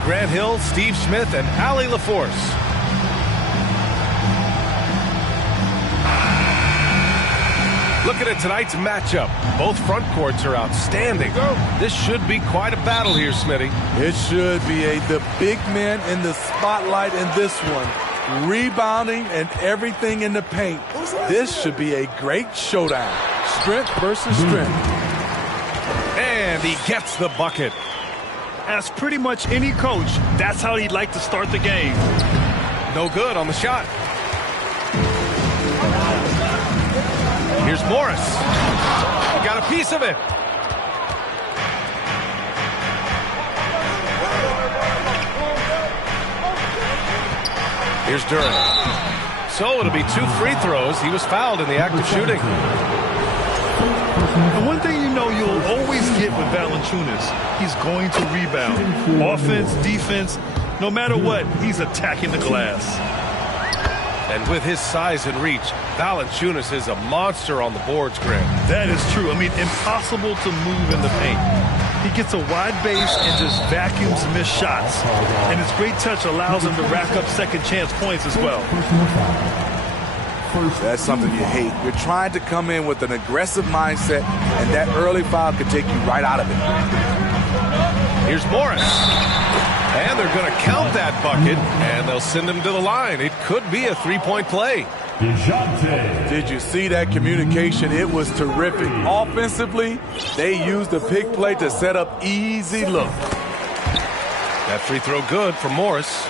Grant Hill, Steve Smith, and Allie LaForce. Looking at tonight's matchup, both front courts are outstanding. This should be quite a battle here, Smitty. It should be. The big men in the spotlight in this one. Rebounding and everything in the paint. This should be a great showdown. Strength versus strength. And he gets the bucket. As pretty much any coach, that's how he'd like to start the game. No good on the shot. Here's Morris. He got a piece of it. Here's Duren. So it'll be 2 free throws. He was fouled in the act of shooting. And one thing you know you'll always get with Valanciunas, he's going to rebound. Offense, defense, no matter what, he's attacking the glass. And with his size and reach, Valanciunas is a monster on the boards, Grant. That is true. I mean, impossible to move in the paint. He gets a wide base and just vacuums missed shots. And his great touch allows him to rack up second chance points as well. That's something you hate. You're trying to come in with an aggressive mindset, and that early foul could take you right out of it. Here's Morris. And they're going to count that bucket, and they'll send him to the line. It could be a three-point play. Did you see that communication? It was terrific. Offensively, they used the pick play to set up easy look. That free throw good for Morris.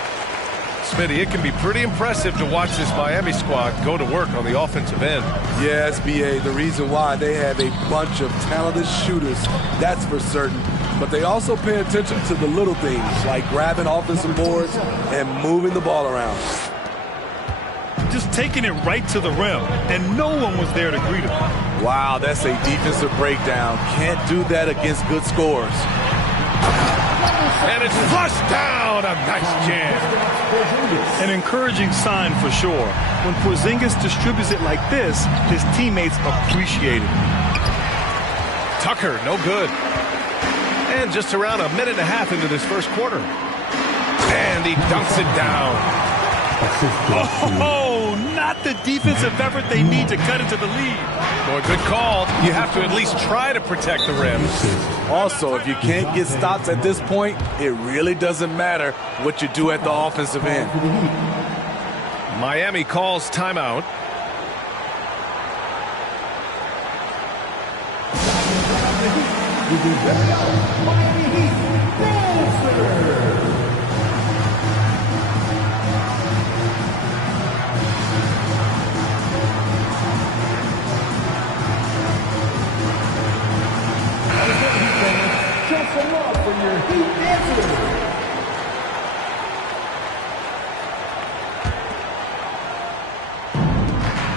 Smitty, it can be pretty impressive to watch this Miami squad go to work on the offensive end. Yes, B.A., the reason why they have a bunch of talented shooters, that's for certain. But they also pay attention to the little things, like grabbing offensive boards and moving the ball around. Just taking it right to the rim, and no one was there to greet him. Wow, that's a defensive breakdown. Can't do that against good scores. And it's flushed down. A nice jam. An encouraging sign for sure. When Porzingis distributes it like this, his teammates appreciate it. Tucker, no good. And just around a minute and a half into this first quarter. And he dunks it down. Oh, not the defensive effort they need to cut into the lead. Boy, good call. You have to at least try to protect the rim. Also, if you can't get stops at this point, it really doesn't matter what you do at the offensive end. Miami calls timeout.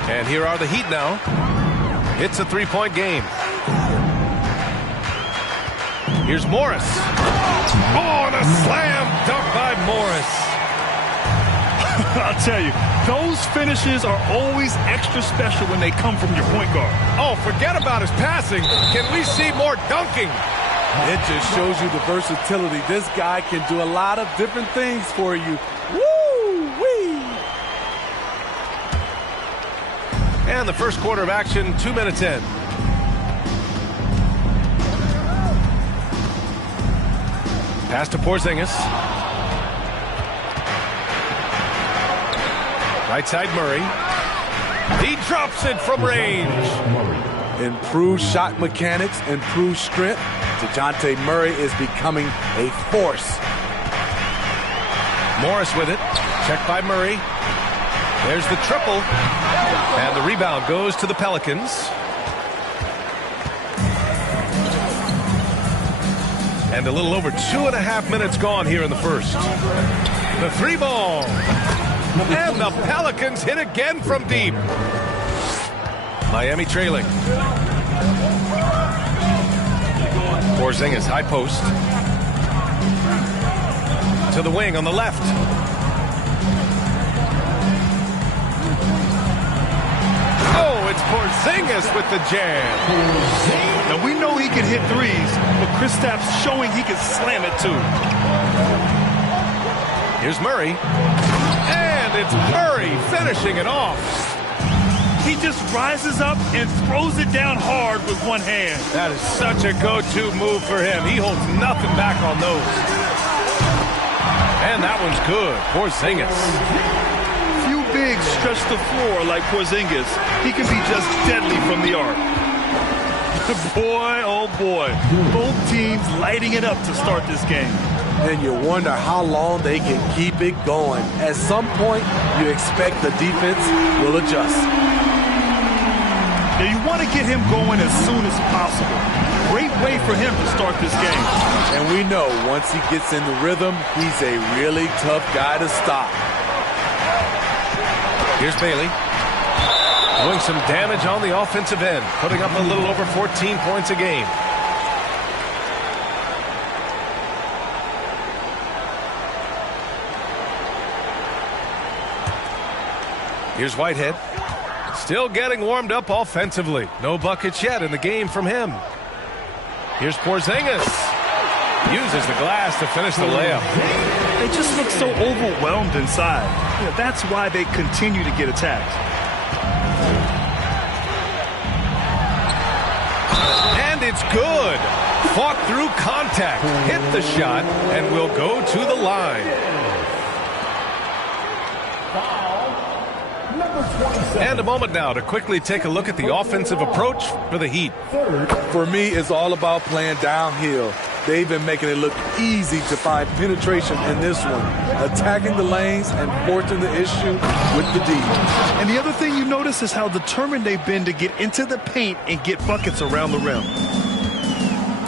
And here are the Heat now. It's a three-point game. Here's Morris. Oh, and a slam dunk by Morris. I'll tell you, those finishes are always extra special when they come from your point guard. Oh, forget about his passing. Can we see more dunking? It just shows you the versatility. This guy can do a lot of different things for you. Woo-wee! And the first quarter of action, 2 minutes in. Pass to Porzingis. Right side Murray. He drops it from range. Improved shot mechanics, improved strength. DeJounte Murray is becoming a force. Morris with it. Checked by Murray. There's the triple. And the rebound goes to the Pelicans. And a little over 2.5 minutes gone here in the first. The three ball. And the Pelicans hit again from deep. Miami trailing. Porzingis, high post. To the wing on the left. Oh, it's Porzingis with the jam. Now, we know he can hit threes, but Kristaps showing he can slam it too. Here's Murray. And it's Murray finishing it off. He just rises up and throws it down hard with one hand. That is such a go-to move for him. He holds nothing back on those. And that one's good. Porzingis. Few bigs stretch the floor like Porzingis. He can be just deadly from the arc. Boy, oh boy. Both teams lighting it up to start this game. And you wonder how long they can keep it going. At some point, you expect the defense will adjust. Now, you want to get him going as soon as possible. Great way for him to start this game. And we know once he gets in the rhythm, he's a really tough guy to stop. Here's Bailey. Doing some damage on the offensive end. Putting up a little over 14 points a game. Here's Whitehead. Still getting warmed up offensively. No buckets yet in the game from him. Here's Porzingis. Uses the glass to finish the layup. They just look so overwhelmed inside. That's why they continue to get attacked. And it's good. Fought through contact. Hit the shot and will go to the line. And a moment now to quickly take a look at the offensive approach for the Heat. For me, it's all about playing downhill. They've been making it look easy to find penetration in this one, attacking the lanes and forcing the issue with the D. And the other thing you notice is how determined they've been to get into the paint and get buckets around the rim.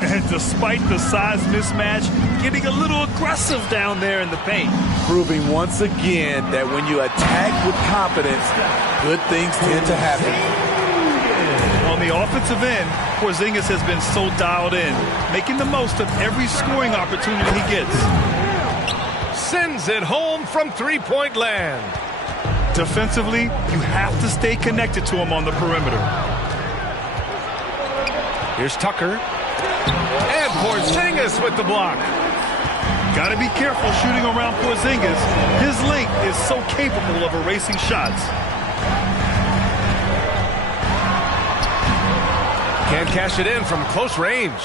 And despite the size mismatch, getting a little aggressive down there in the paint. Proving once again that when you attack with confidence, good things tend to happen. On the offensive end, Porzingis has been so dialed in, making the most of every scoring opportunity he gets. Sends it home from three-point land. Defensively, you have to stay connected to him on the perimeter. Here's Tucker. And Porzingis with the block. Got to be careful shooting around Porzingis. His length is so capable of erasing shots. Can't cash it in from close range.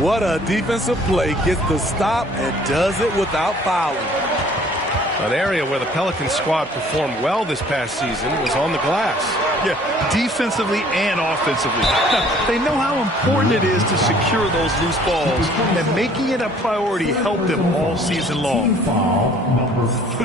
What a defensive play. Gets the stop and does it without fouling. An area where the Pelicans squad performed well this past season was on the glass. Yeah, defensively and offensively. They know how important it is to secure those loose balls, and making it a priority helped them all season long.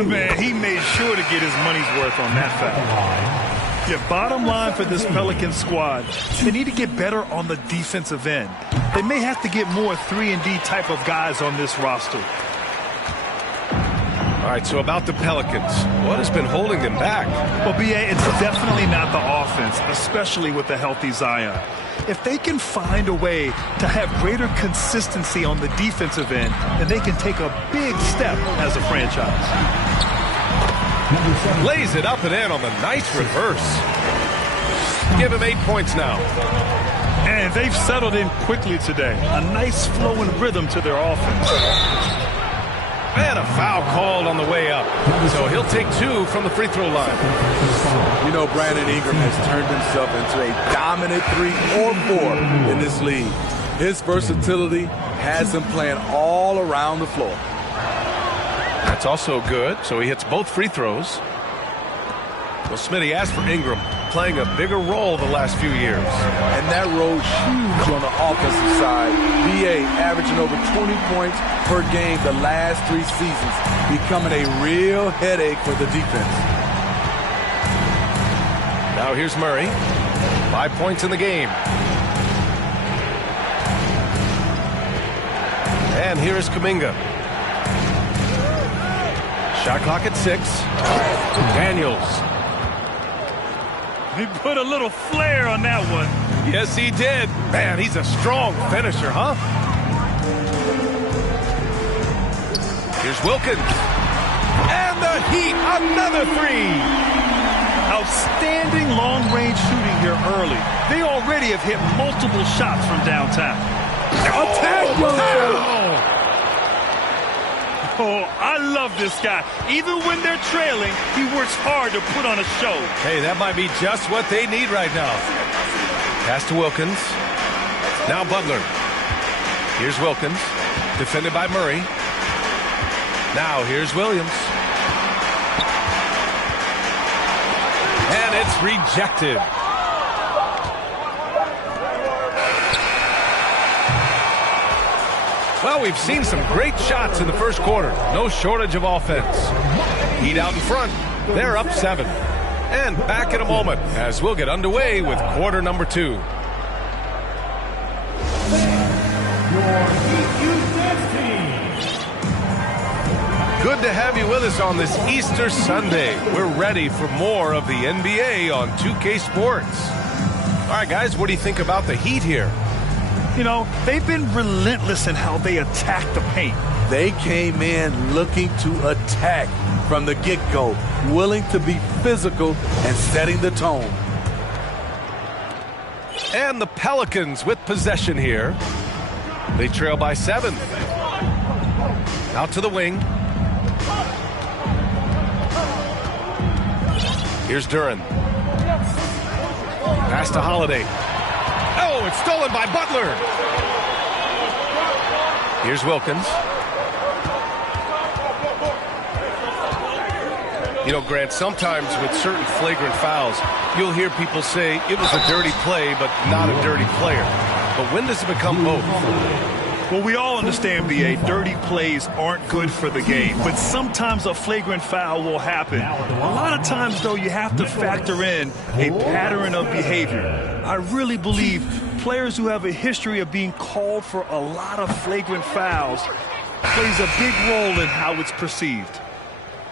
Man, he made sure to get his money's worth on that foul. Yeah, bottom line for this Pelican squad, they need to get better on the defensive end. They may have to get more 3-and-D type of guys on this roster. All right, so about the Pelicans, what has been holding them back? Well, B.A., it's definitely not the offense, especially with the healthy Zion. If they can find a way to have greater consistency on the defensive end, then they can take a big step as a franchise. Lays it up and in on the nice reverse. Give him 8 points now. And they've settled in quickly today. A nice flow and rhythm to their offense. And a foul called on the way up. So he'll take 2 from the free throw line. You know, Brandon Ingram has turned himself into a dominant 3 or 4 in this league. His versatility has him playing all around the floor. That's also good. So he hits both free throws. Well, Smitty asked for Ingram playing a bigger role the last few years. And that role's huge on the offensive side. B.A. averaging over 20 points per game the last 3 seasons, becoming a real headache for the defense. Now here's Murray. 5 points in the game. And here is Kuminga. Shot clock at 6. Daniels. He put a little flair on that one. Yes, he did. Man, he's a strong finisher, huh? Here's Wilkins. And the Heat, another three. Outstanding long-range shooting here early. They already have hit multiple shots from downtown. Oh, I love this guy. Even when they're trailing, he works hard to put on a show. Hey, that might be just what they need right now. Pass to Wilkins. Now Butler. Here's Wilkins. Defended by Murray. Now here's Williams. And it's rejected. Well, we've seen some great shots in the first quarter. No shortage of offense. Heat out in front. They're up 7. And back in a moment as we'll get underway with quarter number 2. Good to have you with us on this Easter Sunday. We're ready for more of the NBA on 2K Sports. All right, guys, what do you think about the Heat here? You know, they've been relentless in how they attack the paint. They came in looking to attack from the get-go, willing to be physical and setting the tone. And the Pelicans with possession here. They trail by 7. Out to the wing. Here's Duren. Pass to Holiday. Oh, it's stolen by Butler. Here's Wilkins. You know, Grant, sometimes with certain flagrant fouls, you'll hear people say it was a dirty play, but not a dirty player. But when does it become both? Well, we all understand, B.A., dirty plays aren't good for the game, but sometimes a flagrant foul will happen. A lot of times, though, you have to factor in a pattern of behavior. I really believe players who have a history of being called for a lot of flagrant fouls plays a big role in how it's perceived.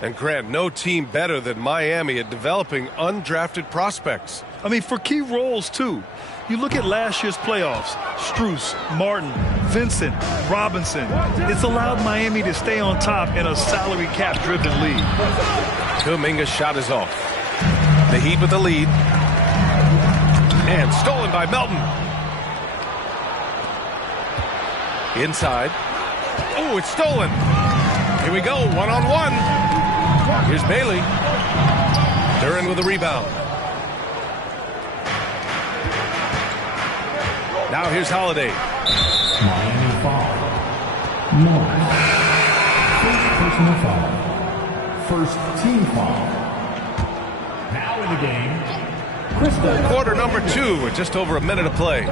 And Grant, no team better than Miami at developing undrafted prospects. I mean, for key roles, too. You look at last year's playoffs, Strus, Martin, Vincent, Robinson. It's allowed Miami to stay on top in a salary cap-driven league. Kuminga's shot is off. The Heat with the lead. And stolen by Melton. Inside. Oh, it's stolen. Here we go, one-on-one. Here's Bailey. Duren with the rebound. Now here's Holiday. Miami foul. Morris. First personal foul. First team foul. Now in the game, Crystal. Quarter number 2 with just over a minute to play.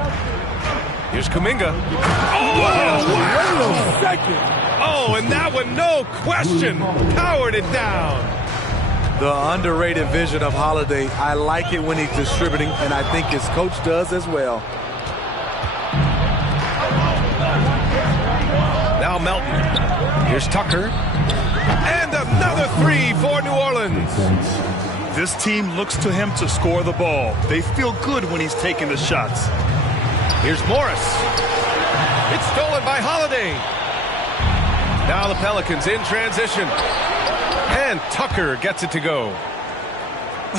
Here's Kuminga. Oh, second. Oh, and that one, no question, powered it down. The underrated vision of Holiday. I like it when he's distributing, and I think his coach does as well. Now Melton. Here's Tucker. And another 3 for New Orleans. This team looks to him to score the ball. They feel good when he's taking the shots. Here's Morris. It's stolen by Holiday. Now the Pelicans in transition. And Tucker gets it to go.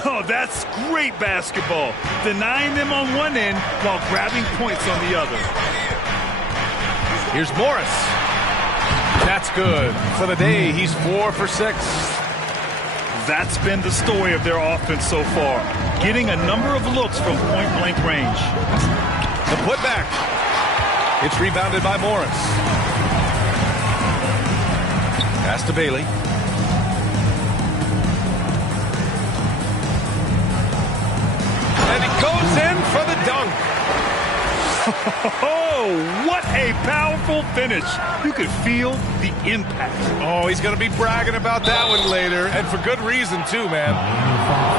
Oh, that's great basketball. Denying them on one end while grabbing points on the other. Here's Morris. That's good. For the day, he's 4 for 6. That's been the story of their offense so far. Getting a number of looks from point-blank range. The putback. It's rebounded by Morris. Pass to Bailey. And he goes in for the dunk. Oh, what a powerful finish. You could feel the impact. Oh, he's going to be bragging about that one later, and for good reason, too, man.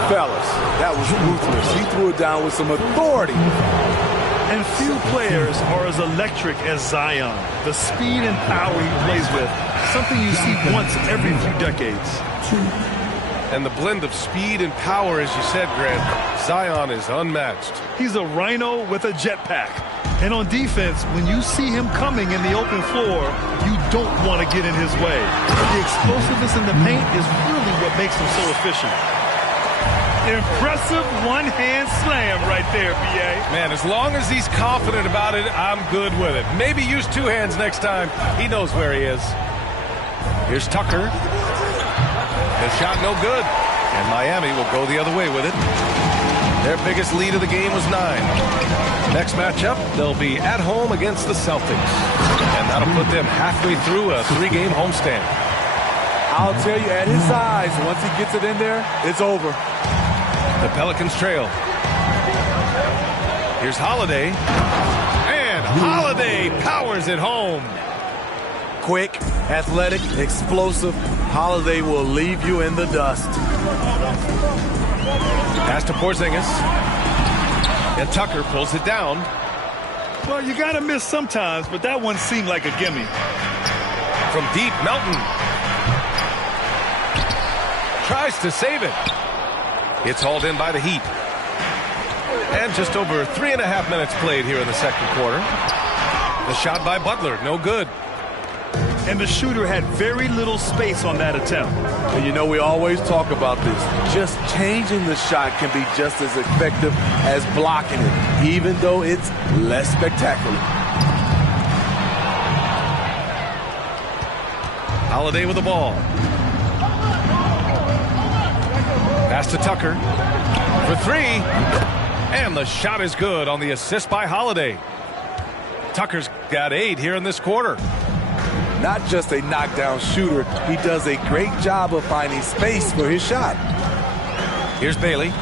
Fellas, that was ruthless. He threw it down with some authority. And few players are as electric as Zion. The speed and power he plays with, something you see once every few decades. And the blend of speed and power, as you said, Grant, Zion is unmatched. He's a rhino with a jetpack. And on defense, when you see him coming in the open floor, you don't want to get in his way. The explosiveness in the paint is really what makes him so efficient. Impressive one-hand slam right there, B.A. Man, as long as he's confident about it, I'm good with it. Maybe use two hands next time. He knows where he is. Here's Tucker. The shot no good. And Miami will go the other way with it. Their biggest lead of the game was 9. Next matchup, they'll be at home against the Celtics. And that'll put them halfway through a 3-game homestand. I'll tell you, at his size, once he gets it in there, it's over. The Pelicans trail. Here's Holiday. And Holiday powers it home. Quick, athletic, explosive. Holiday will leave you in the dust. Pass to Porzingis. And Tucker pulls it down. Well, you got to miss sometimes, but that one seemed like a gimme. From deep, Melton. Tries to save it. It's hauled in by the Heat. And just over 3.5 minutes played here in the second quarter. The shot by Butler, no good. And the shooter had very little space on that attempt. And you know, we always talk about this. Just changing the shot can be just as effective as blocking it, even though it's less spectacular. Holiday with the ball. Pass to Tucker. For 3. And the shot is good on the assist by Holiday. Tucker's got 8 here in this quarter. Not just a knockdown shooter, he does a great job of finding space for his shot. Here's Bailey.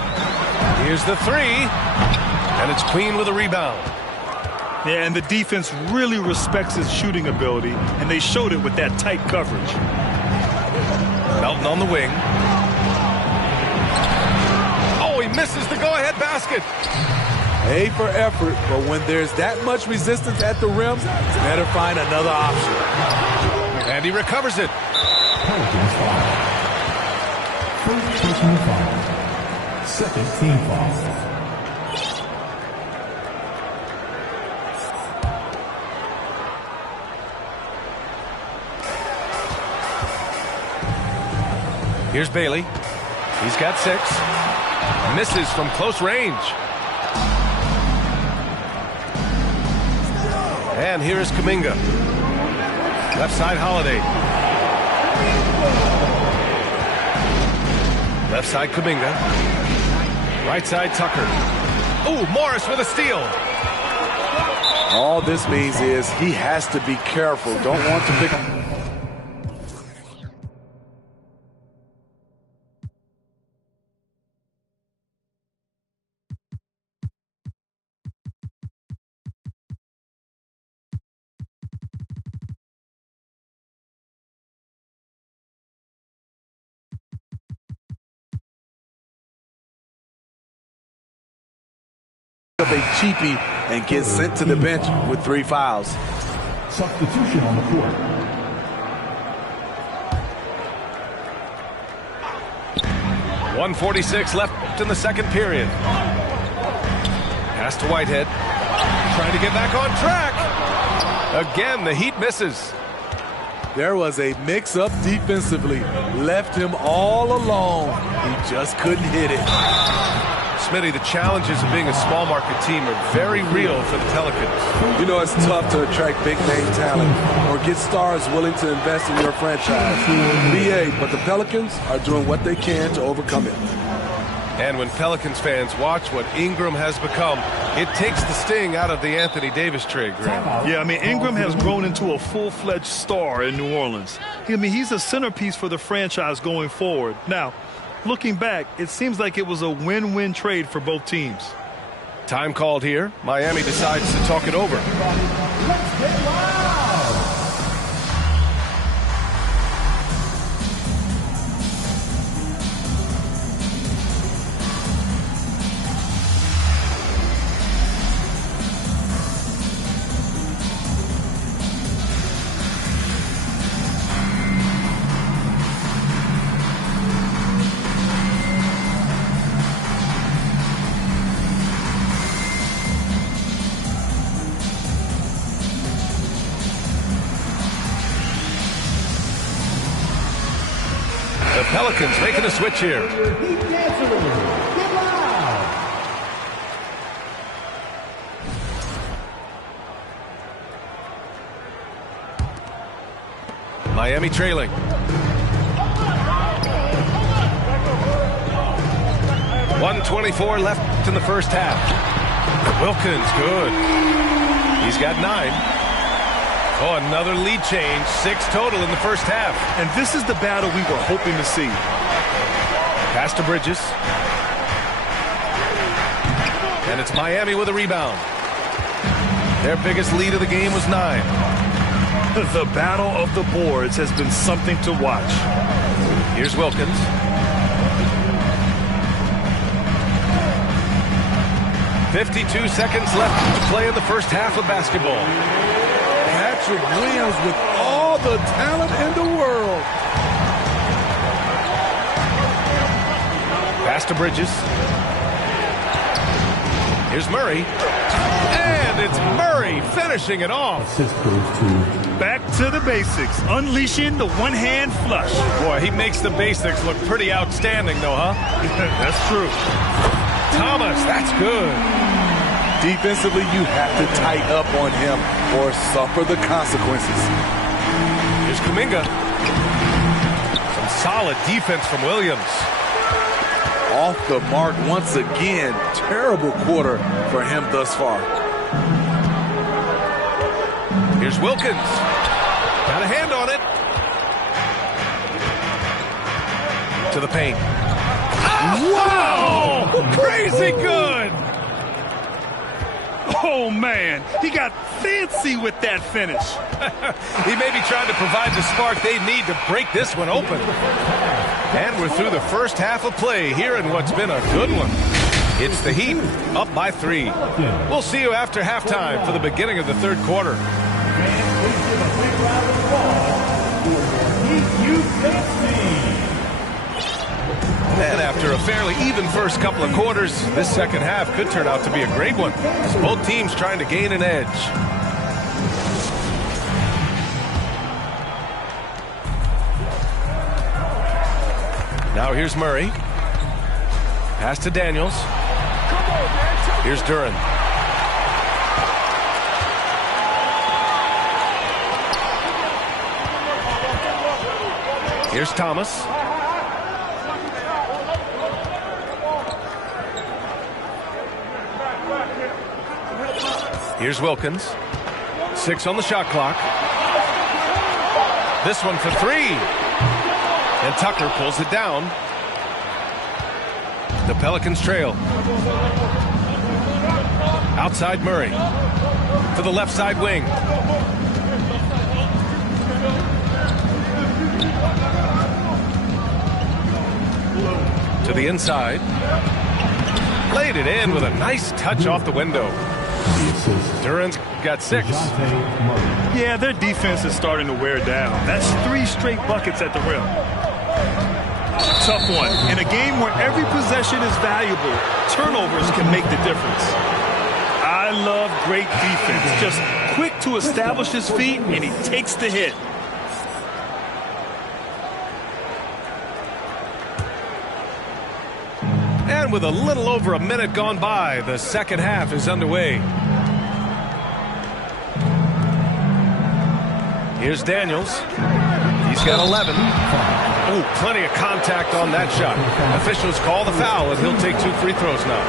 Here's the 3. And it's Queen with a rebound. Yeah, and the defense really respects his shooting ability, and they showed it with that tight coverage. Melton on the wing. Oh, he misses the go-ahead basket. A for effort, but when there's that much resistance at the rim, better find another option. And he recovers it. Pelicans foul. First personal foul. Second team foul. Here's Bailey. He's got 6. Misses from close range. And here is Kuminga. Left side, Holiday. Left side, Kuminga. Right side, Tucker. Ooh, Morris with a steal. All this means is he has to be careful. Don't want to pick up. A cheapie and gets sent to the bench with 3 fouls. Substitution on the court. .146 left in the second period. Pass to Whitehead. Trying to get back on track. Again, the Heat misses. There was a mix-up defensively. Left him all alone. He just couldn't hit it. Smitty, the challenges of being a small market team are very real for the Pelicans. You know, it's tough to attract big-name talent or get stars willing to invest in your franchise. BA, but the Pelicans are doing what they can to overcome it. And when Pelicans fans watch what Ingram has become, it takes the sting out of the Anthony Davis trade, Graham. Yeah, I mean, Ingram has grown into a full-fledged star in New Orleans. I mean, he's a centerpiece for the franchise going forward. Now, looking back, it seems like it was a win-win trade for both teams. Time called here. Miami decides to talk it over. Let's get loud. Pelicans making a switch here. Heat dancers, get loud. Miami trailing. .124 left in the first half. Wilkins, good. He's got 9. Oh, another lead change. 6 total in the first half. And this is the battle we were hoping to see. Pass to Bridges. And it's Miami with a rebound. Their biggest lead of the game was 9. The battle of the boards has been something to watch. Here's Wilkins. .52 seconds left to play in the first half of basketball. Patrick Williams with all the talent in the world. Pass to Bridges. Here's Murray. And it's Murray finishing it off. Back to the basics, unleashing the one-hand flush. Boy, he makes the basics look pretty outstanding, though, huh? That's true. Thomas, that's good. Defensively, you have to tighten up on him or suffer the consequences. Here's Kuminga. Some solid defense from Williams. Off the mark once again. Terrible quarter for him thus far. Here's Wilkins. Got a hand on it. To the paint. Wow! Crazy good! Oh, man, he got fancy with that finish. He may be trying to provide the spark they need to break this one open. And we're through the first half of play here in what's been a good one. It's the Heat, up by 3. We'll see you after halftime for the beginning of the third quarter. And after a fairly even first couple of quarters, this second half could turn out to be a great one, as both teams trying to gain an edge. Now here's Murray. Pass to Daniels. Here's Duren. Here's Thomas. Here's Wilkins. 6 on the shot clock. This one for 3. And Tucker pulls it down. The Pelicans trail. Outside Murray. To the left side wing. To the inside. Laid it in with a nice touch off the window. Duren's got 6. Yeah, their defense is starting to wear down. That's 3 straight buckets at the rim. Tough one. In a game where every possession is valuable, turnovers can make the difference. I love great defense. Just quick to establish his feet, and he takes the hit. And with a little over a minute gone by, the second half is underway. Here's Daniels. He's got 11. Oh, plenty of contact on that shot. Officials call the foul, and he'll take 2 free throws now.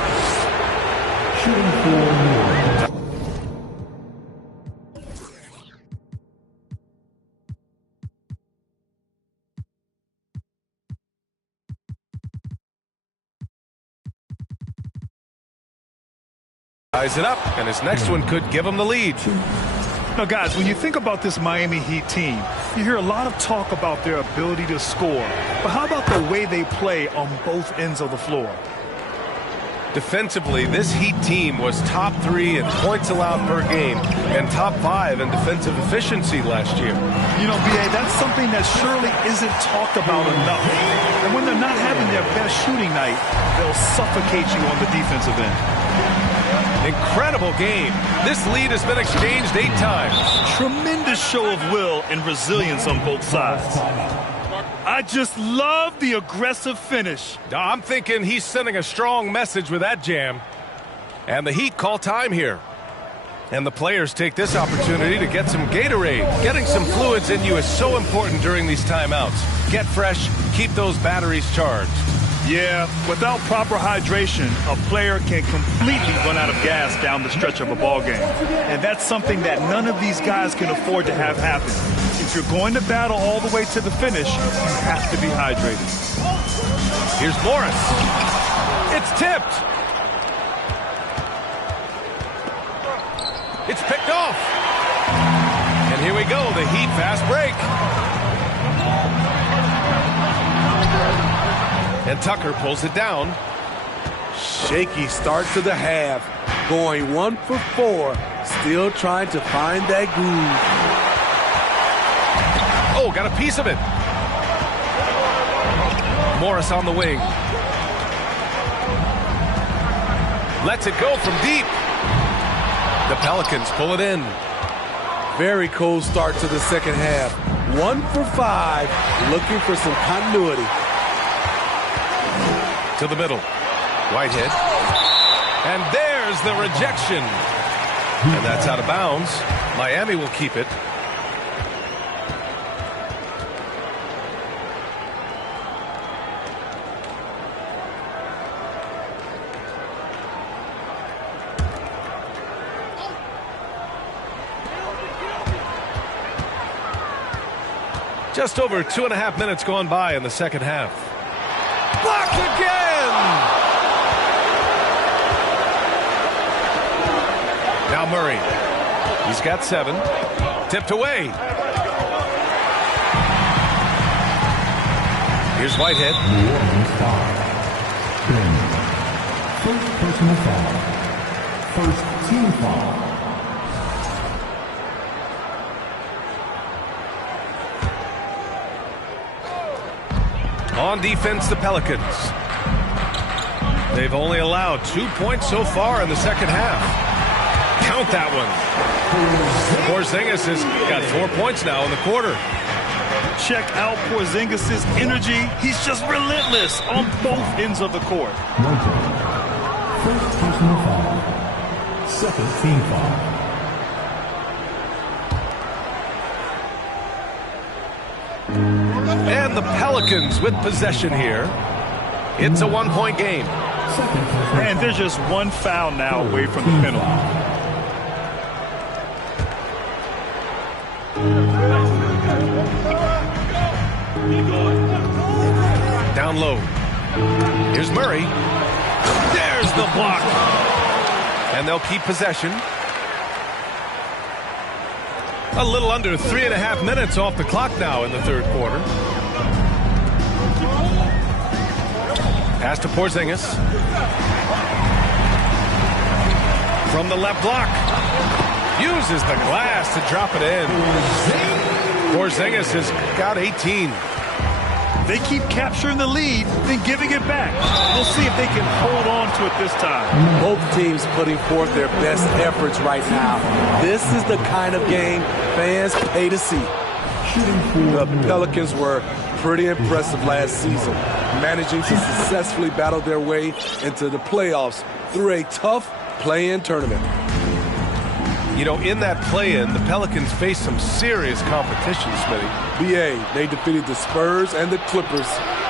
Ties it up, and his next one could give him the lead. Now, guys, when you think about this Miami Heat team, you hear a lot of talk about their ability to score. But how about the way they play on both ends of the floor? Defensively, this Heat team was top 3 in points allowed per game and top 5 in defensive efficiency last year. You know, B.A., that's something that surely isn't talked about enough. And when they're not having their best shooting night, they'll suffocate you on the defensive end. Incredible game. This lead has been exchanged 8 times. Tremendous show of will and resilience on both sides. I just love the aggressive finish. I'm thinking he's sending a strong message with that jam. And the Heat call time here. And the players take this opportunity to get some Gatorade. Getting some fluids in you is so important during these timeouts. Get fresh, keep those batteries charged. Yeah, without proper hydration, a player can completely run out of gas down the stretch of a ball game. And that's something that none of these guys can afford to have happen. If you're going to battle all the way to the finish, you have to be hydrated. Here's Morris. It's tipped. It's picked off. And here we go, the Heat fast break. And Tucker pulls it down. Shaky start to the half. Going 1 for 4. Still trying to find that groove. Oh, got a piece of it. Morris on the wing. Lets it go from deep. The Pelicans pull it in. Very cold start to the second half. 1 for 5. Looking for some continuity. To the middle. Whitehead. And there's the rejection. And that's out of bounds. Miami will keep it. Just over 2.5 minutes gone by in the second half. Blocked again! Now Murray. He's got 7. Tipped away. Here's Whitehead. First personal foul. First team foul. On defense, the Pelicans. They've only allowed 2 points so far in the second half. Count that one. Porzingis has got 4 points now in the quarter. Check out Porzingis' energy. He's just relentless on both ends of the court. First personal foul. Second team foul. And the Pelicans with possession here. It's a 1-point game. And they're just one foul now away from the penalty. Down low. Here's Murray. There's the block. And they'll keep possession. A little under 3.5 minutes off the clock now in the third quarter. Pass to Porzingis. From the left block. Uses the glass to drop it in. Porzingis has got 18. They keep capturing the lead, then giving it back. We'll see if they can hold on to it this time. Both teams putting forth their best efforts right now. This is the kind of game fans pay to see. The Pelicans were pretty impressive last season, managing to successfully battle their way into the playoffs through a tough play-in tournament. You know, in that play-in, the Pelicans faced some serious competition, Smitty. BA, they defeated the Spurs and the Clippers,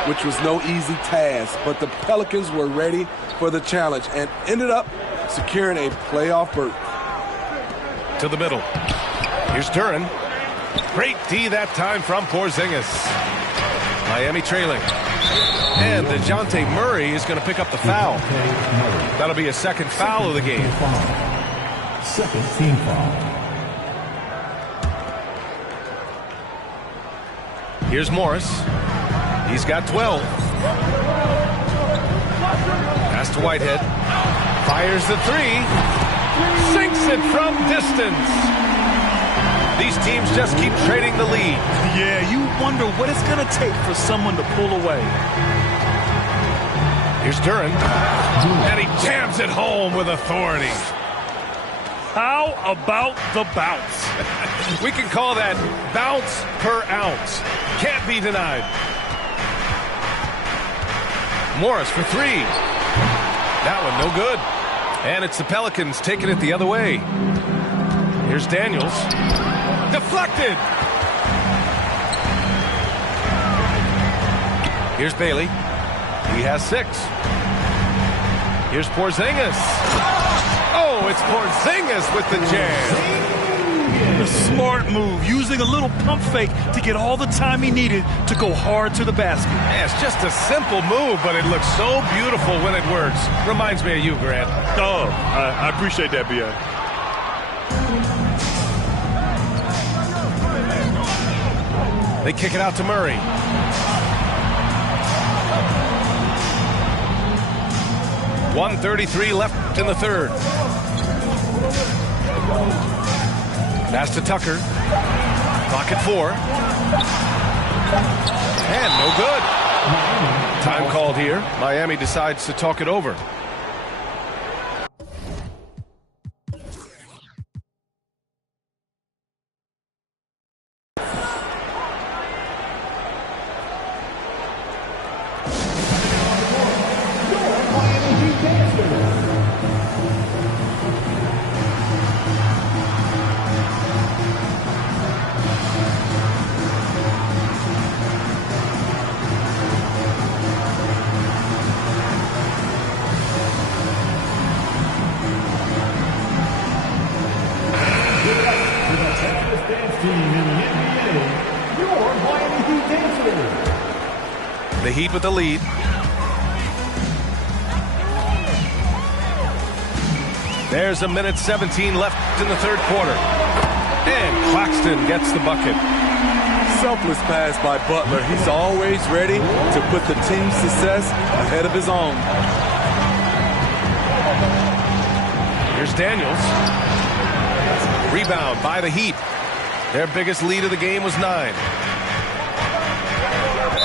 which was no easy task, but the Pelicans were ready for the challenge and ended up securing a playoff berth. To the middle. Here's Duren. Great D that time from Porzingis. Miami trailing. And DeJounte Murray is going to pick up the foul. That'll be a second foul of the game. Second team foul. Here's Morris. He's got 12. Pass to Whitehead. Fires the 3. Sinks it from distance. These teams just keep trading the lead. Yeah, you wonder what it's going to take for someone to pull away. Here's Duren. And he jams it home with authority. How about the bounce? We can call that bounce per ounce. Can't be denied. Morris for three. That one no good. And it's the Pelicans taking it the other way. Here's Daniels. Deflected. Here's Bailey. He has 6. Here's Porzingis. Oh, it's Porzingis with the jam. A smart move, using a little pump fake to get all the time he needed to go hard to the basket. Yeah, it's just a simple move, but it looks so beautiful when it works. Reminds me of you, Grant. Oh, I appreciate that, B.I. They kick it out to Murray. .133 left in the third. Pass to Tucker. Clock at 4. And no good. Time called here. Miami decides to talk it over. The Heat with the lead. There's a minute 17 left in the third quarter. And Claxton gets the bucket. Selfless pass by Butler. He's always ready to put the team's success ahead of his own. Here's Daniels. Rebound by the Heat. Their biggest lead of the game was 9.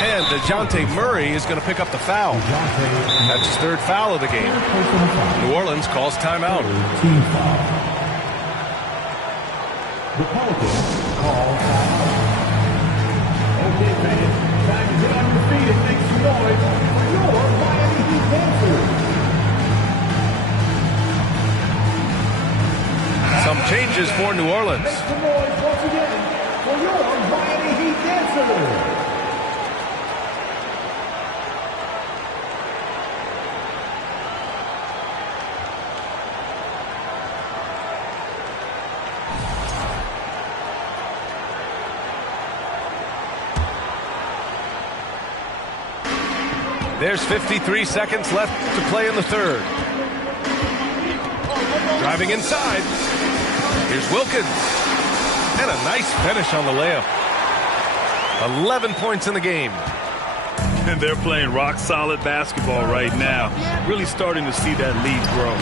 And DeJounte Murray is going to pick up the foul. That's his 3rd foul of the game. New Orleans calls timeout. Team foul. The Pelicans call timeout. Okay, fans, time to get on your feet and make some noise for your Miami Heat dancers. Some changes for New Orleans. Make some noise once again for your Miami Heat dancers. There's 53 seconds left to play in the third. Driving inside. Here's Wilkins. And a nice finish on the layup. 11 points in the game. And they're playing rock-solid basketball right now. Really starting to see that lead grow.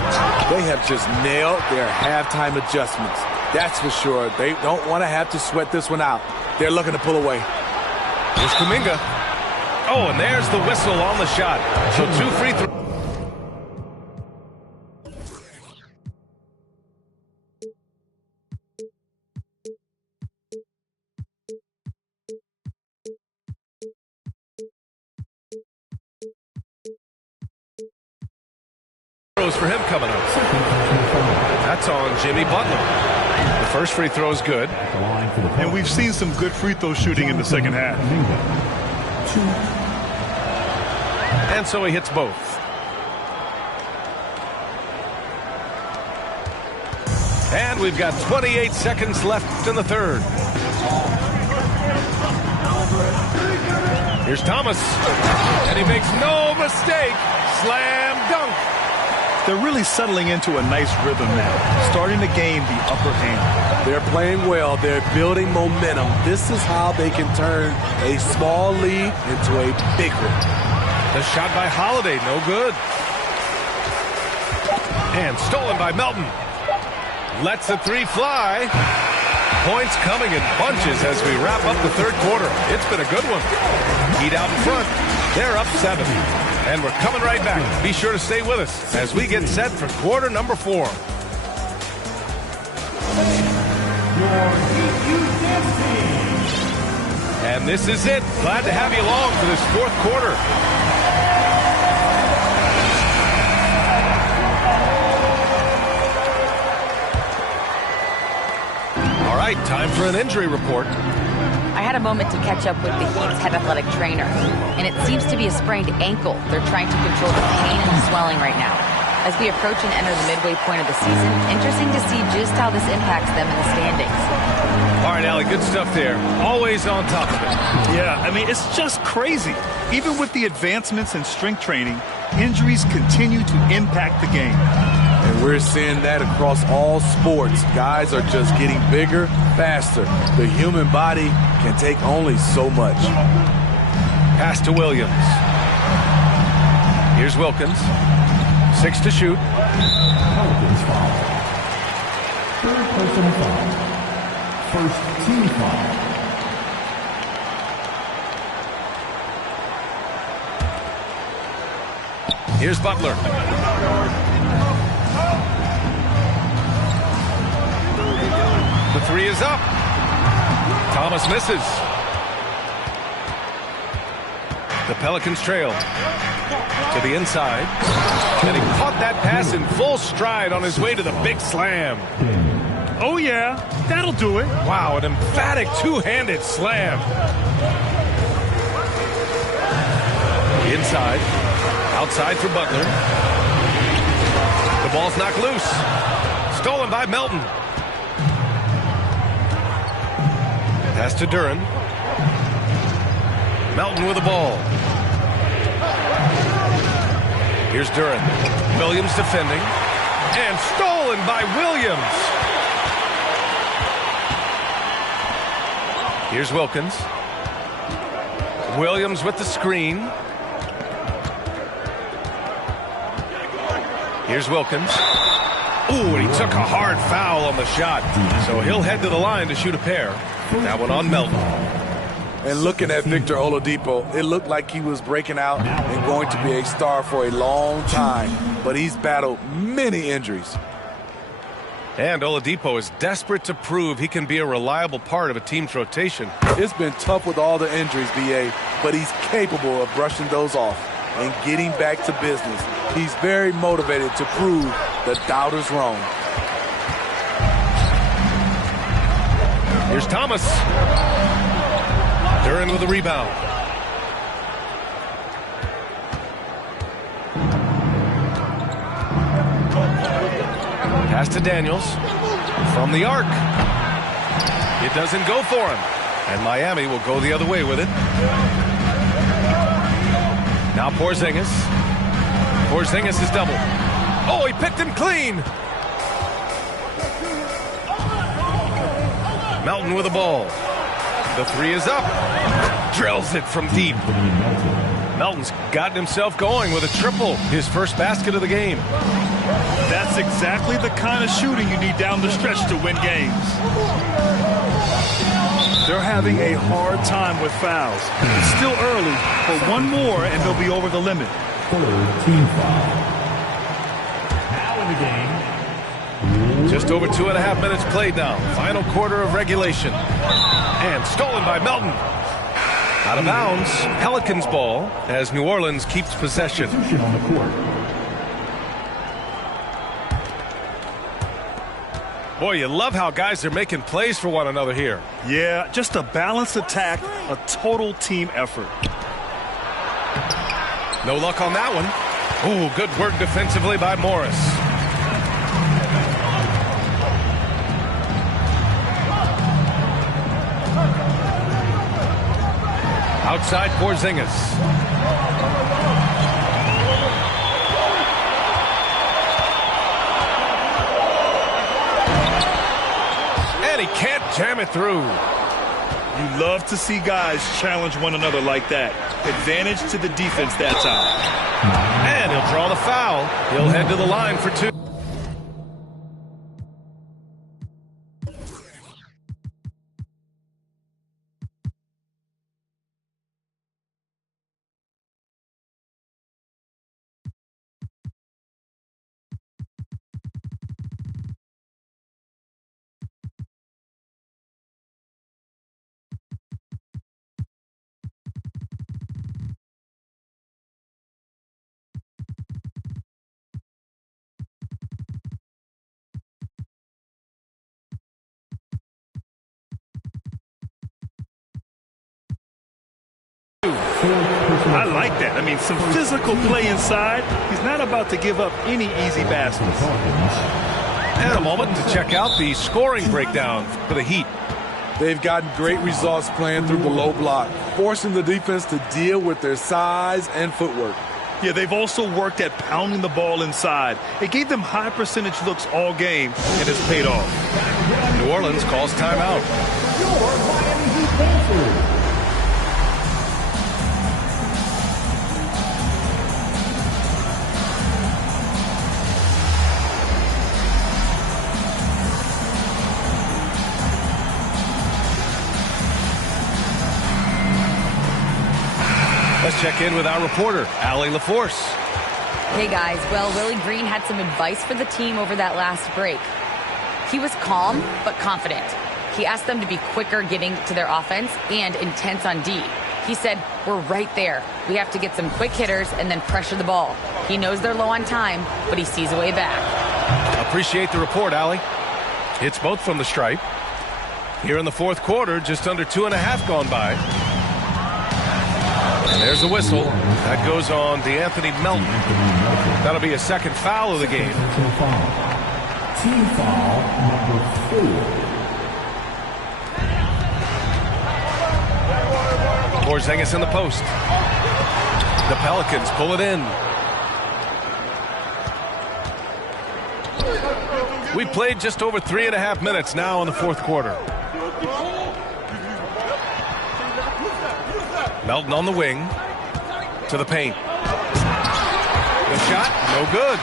They have just nailed their halftime adjustments. That's for sure. They don't want to have to sweat this one out. They're looking to pull away. Here's Kuminga. Oh, and there's the whistle on the shot. So 2 free throws. For him coming up. That's on Jimmy Butler. The first free throw is good. And we've seen some good free throw shooting in the second half. And so he hits both. And we've got 28 seconds left in the third. Here's Thomas. And he makes no mistake. Slam dunk. They're really settling into a nice rhythm now, starting to gain the upper hand. They're playing well. They're building momentum. This is how they can turn a small lead into a big one. The shot by Holiday, no good. And stolen by Melton. Lets the 3 fly. Points coming in bunches as we wrap up the third quarter. It's been a good one. Heat out in front. They're up 7. And we're coming right back. Be sure to stay with us as we get set for quarter number 4. And this is it. Glad to have you along for this fourth quarter. right, time for an injury report. I had a moment to catch up with the Heat's head athletic trainer, and it seems to be a sprained ankle. They're trying to control the pain and the swelling right now. As we approach and enter the midway point of the season, interesting to see just how this impacts them in the standings. All right, Allie, good stuff there. Always on top of it. Yeah, I mean, it's just crazy. Even with the advancements in strength training, injuries continue to impact the game. And we're seeing that across all sports. Guys are just getting bigger, faster. The human body can take only so much. Pass to Williams. Here's Wilkins. 6 to shoot. Pelicans foul. Third personal foul. First team foul. Here's Butler. The three is up. Thomas misses. The Pelicans trail to the inside. And he caught that pass in full stride on his way to the big slam. Oh, yeah, that'll do it. Wow, an emphatic two-handed slam. Inside. Outside for Butler. The ball's knocked loose. Stolen by Melton. Pass to Duren. Melton with the ball. Here's Duren. Williams defending. And stolen by Williams. Here's Wilkins. Williams with the screen. Here's Wilkins. Ooh, and he took a hard foul on the shot. So he'll head to the line to shoot a pair. That one on Melton. And looking at Victor Oladipo, it looked like he was breaking out and going to be a star for a long time. But he's battled many injuries. And Oladipo is desperate to prove he can be a reliable part of a team's rotation. It's been tough with all the injuries, B.A., but he's capable of brushing those off and getting back to business. He's very motivated to prove the doubters wrong. Here's Thomas. Duren with the rebound. Pass to Daniels. From the arc. It doesn't go for him. And Miami will go the other way with it. Now Porzingis. Porzingis is double. Oh, he picked him clean. Melton with the ball. The three is up. Drills it from deep. Melton's gotten himself going with a triple. His first basket of the game. That's exactly the kind of shooting you need down the stretch to win games. They're having a hard time with fouls. It's still early, but one more and they'll be over the limit. Third team foul. Now in the game. Just over 2.5 minutes played now. Final quarter of regulation. And stolen by Melton. Out of bounds. Pelicans ball as New Orleans keeps possession. On the court. Boy, you love how guys are making plays for one another here. Yeah, just a balanced attack, a total team effort. No luck on that one. Ooh, good work defensively by Morris. Outside Porzingis. And he can't jam it through. You love to see guys challenge one another like that. Advantage to the defense that time. And he'll draw the foul. He'll head to the line for two. I like that. I mean, some physical play inside. He's not about to give up any easy baskets. And a moment to check out the scoring breakdown for the Heat. They've gotten great results playing through the low block, forcing the defense to deal with their size and footwork. Yeah, they've also worked at pounding the ball inside. It gave them high percentage looks all game, and it's paid off. New Orleans calls timeout. Your Miami Heat Panthers. Let's check in with our reporter, Allie LaForce. Hey guys, well, Willie Green had some advice for the team over that last break. He was calm but confident. He asked them to be quicker getting to their offense and intense on D. He said, we're right there. We have to get some quick hitters and then pressure the ball. He knows they're low on time, but he sees a way back. Appreciate the report, Allie. Hits both from the stripe. Here in the fourth quarter, just under 2.5 gone by. And there's a whistle. That goes on DeAnthony Melton. That'll be a second foul of the game. Team foul number 4. Porzingis in the post. The Pelicans pull it in. We played just over 3.5 minutes now in the fourth quarter. Melton on the wing to the paint. The shot, no good.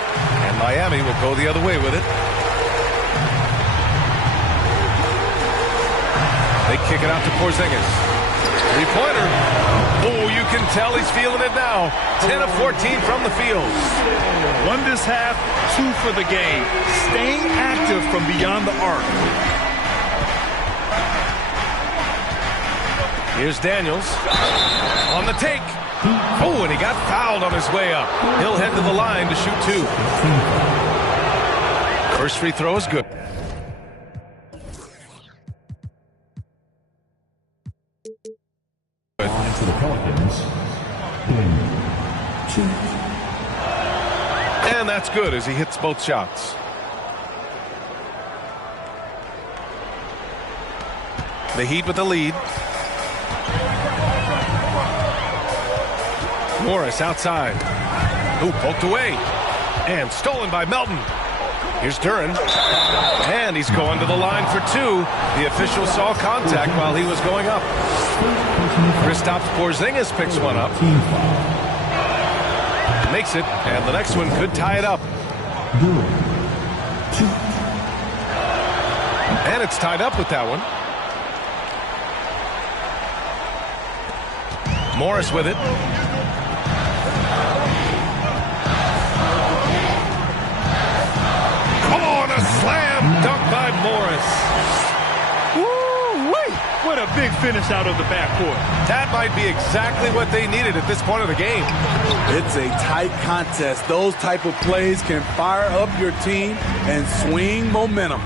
And Miami will go the other way with it. They kick it out to Porzingis. Three-pointer. Oh, you can tell he's feeling it now. 10 of 14 from the field. One this half, 2 for the game. Staying active from beyond the arc. Here's Daniels on the take. Oh, and he got fouled on his way up. He'll head to the line to shoot 2. First free throw is good. Line to the Pelicans. In 2. And that's good as he hits both shots. The Heat with the lead. Morris outside. Ooh, poked away. And stolen by Melton. Here's Duren. And he's going to the line for 2. The official saw contact while he was going up. Kristaps Porzingis picks one up. Makes it, and the next one could tie it up. And it's tied up with that one. Morris with it. A slam dunk by Morris. Woo-wee! What a big finish out of the backcourt. That might be exactly what they needed at this point of the game. It's a tight contest. Those type of plays can fire up your team and swing momentum.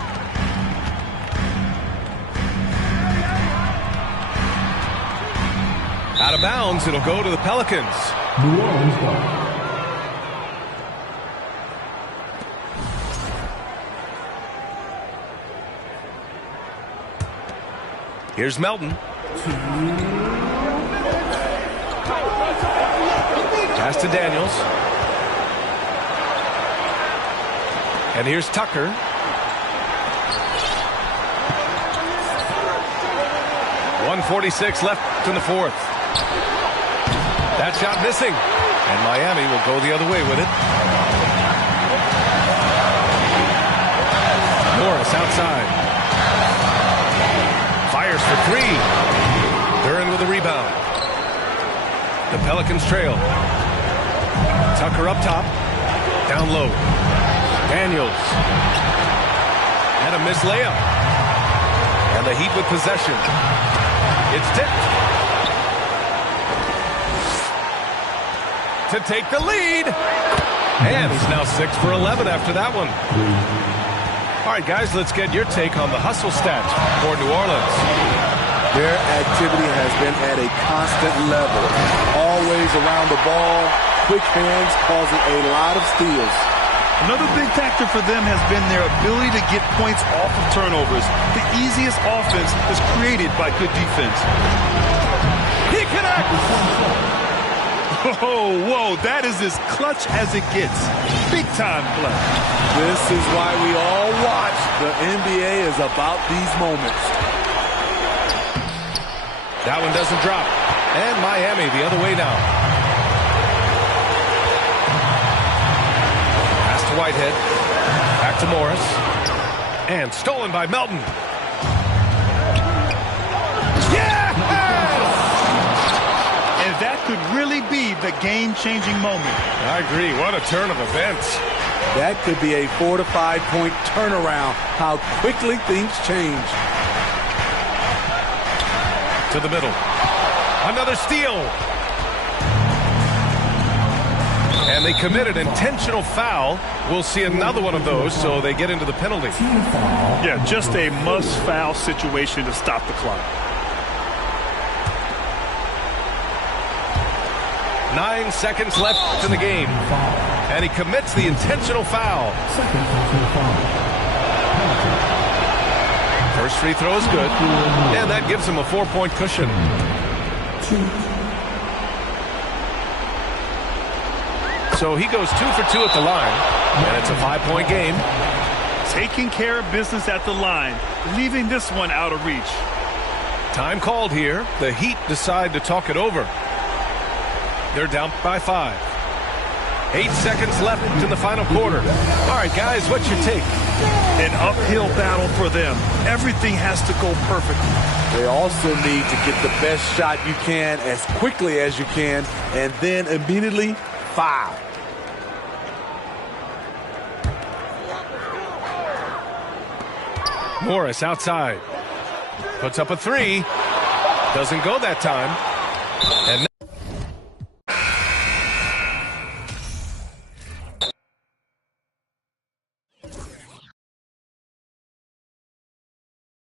Out of bounds, it'll go to the Pelicans. New Orleans ball. Here's Melton. Pass to Daniels. And here's Tucker. .146 left in the fourth. That shot missing. And Miami will go the other way with it. Morris outside. Fires for 3. Duren with the rebound. The Pelicans trail. Tucker up top. Down low. Daniels. And a missed layup. And the Heat with possession. It's tipped. To take the lead. And he's now 6 for 11 after that one. All right, guys, let's get your take on the hustle stats for New Orleans. Their activity has been at a constant level. Always around the ball, quick hands causing a lot of steals. Another big factor for them has been their ability to get points off of turnovers. The easiest offense is created by good defense. He connects! Oh, whoa, that is as clutch as it gets. Big time play. This is why we all watch. The NBA is about these moments. That one doesn't drop. And Miami the other way now. Pass to Whitehead. Back to Morris. And stolen by Melton. Yes! And that could really be the game-changing moment. I agree. What a turn of events. That could be a 4 to 5 point turnaround. How quickly things change. To the middle. Another steal. And they committed intentional foul. We'll see another one of those, so they get into the penalty. Yeah, just a must-foul situation to stop the clock. 9 seconds left in the game. And he commits the intentional foul. First free throw is good. And that gives him a 4-point cushion. So he goes 2 for 2 at the line. And it's a 5-point game. Taking care of business at the line, leaving this one out of reach. Time called here. The Heat decide to talk it over. They're down by 5. 8 seconds left in the final quarter. All right, guys, what's your take? An uphill battle for them. Everything has to go perfectly. They also need to get the best shot you can as quickly as you can, and then immediately foul. Morris outside. Puts up a 3. Doesn't go that time. And